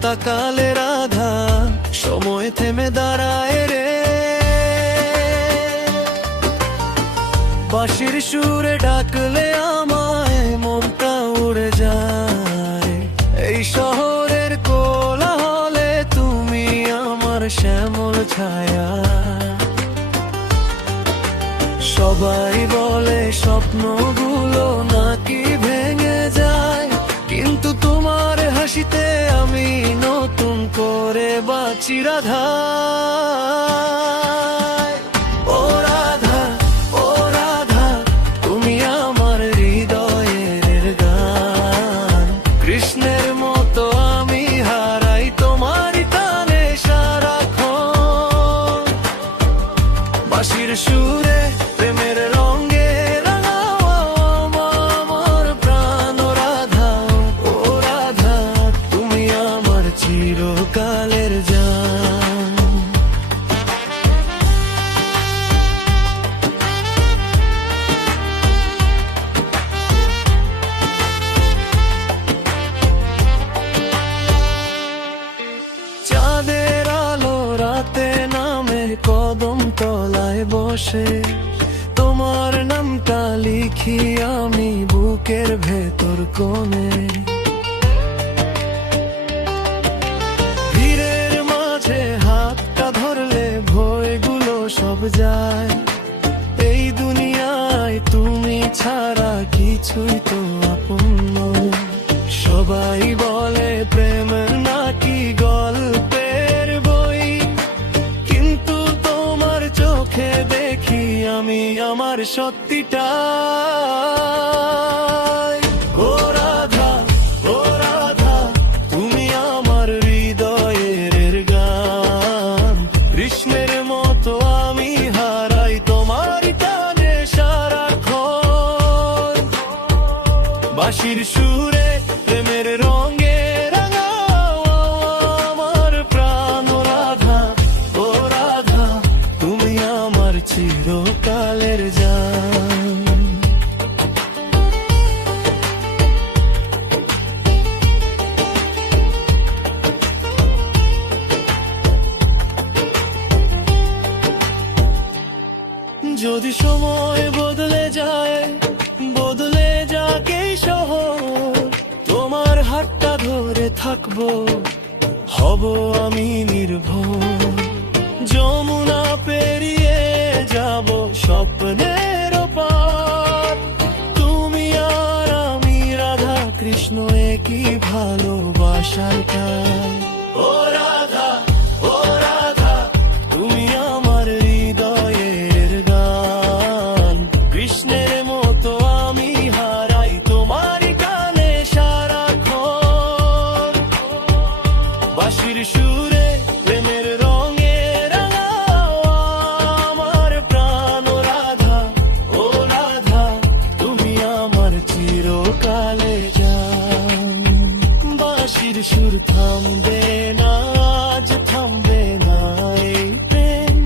তাকালে রাধা, সময় থেমে দাঁড়ায় রে। বাঁশির সুরে ডাকলে আমায় মনটা উড়ে যায়। এই শহরের কোলাহলে তুমি আমার শ্যামল ছায়া। সবাই বলে স্বপ্নগুলো নাকি ভেঙে যায়, কিন্তু তোমার হাসিতে আমি নতুন করে বাঁচি রাধা। ও রাধা, ও রাধা, তুমি আমার হৃদয়ের গান। কৃষ্ণের মতো আমি হারাই তোমারই টানে সারাক্ষণ। বাঁশির সুরে প্রেমের রঙে রাঙাও আমার প্রাণ। ও রাধা, ও রাধা, তুমি আমার চিরকালের জান। চাঁদের আলো রাতে নামে কদম তলায় বসে, তোমার নামটা লিখি আমি বুকের ভেতর কোণে। ভিড়ের মাঝে হাতটা ধরলে ভয়গুলো সব যায়। এই দুনিয়ায় তুমি ছাড়া কিছুই তো আপন নয়। সবাই বলে প্রেম নাকি গল্পের বই, কিন্তু তোমার চোখে দেখি আমি আমার সত্যিটা। ও রাধা, ও রাধা, তুমি আমার হৃদয়ের গান। কৃষ্ণের মতো আমি হারাই তোমার টানে সারাক্ষণ। বাঁশির সুরে প্রেমের রঙে রাঙাও আমার প্রাণ। ও রাধা, ও রাধা, তুমি আমার চিরকালের জান। যদি সময় বদলে যায়, বদলে যাক এই শহর, তোমার হাতটা ধরে থাকবো, হব আমি নির্ভর। যমুনা পেরিয়ে যাব স্বপ্নের পার। তুমি আর আমি রাধা কৃষ্ণ একই ভালোবাসার গান। ও রাধা, ও রাধা, তুমি আমার হৃদয়ের গান। কৃষ্ণের মতো আমি হারাই তোমার গানে সারাক্ষণ। বাঁশির সুরে প্রেমের রঙে রাঙাও আমার প্রাণ। ও রাধা, ও রাধা, তুমি আমার চিরকালে জান। বাঁশির সুর থামবে না, আজ থামবে না এই প্রেম।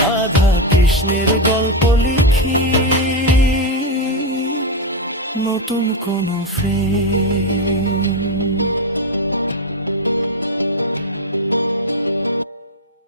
রাধা কৃষ্ণের গল্প লিখি নতুন কোন ফ্রেম।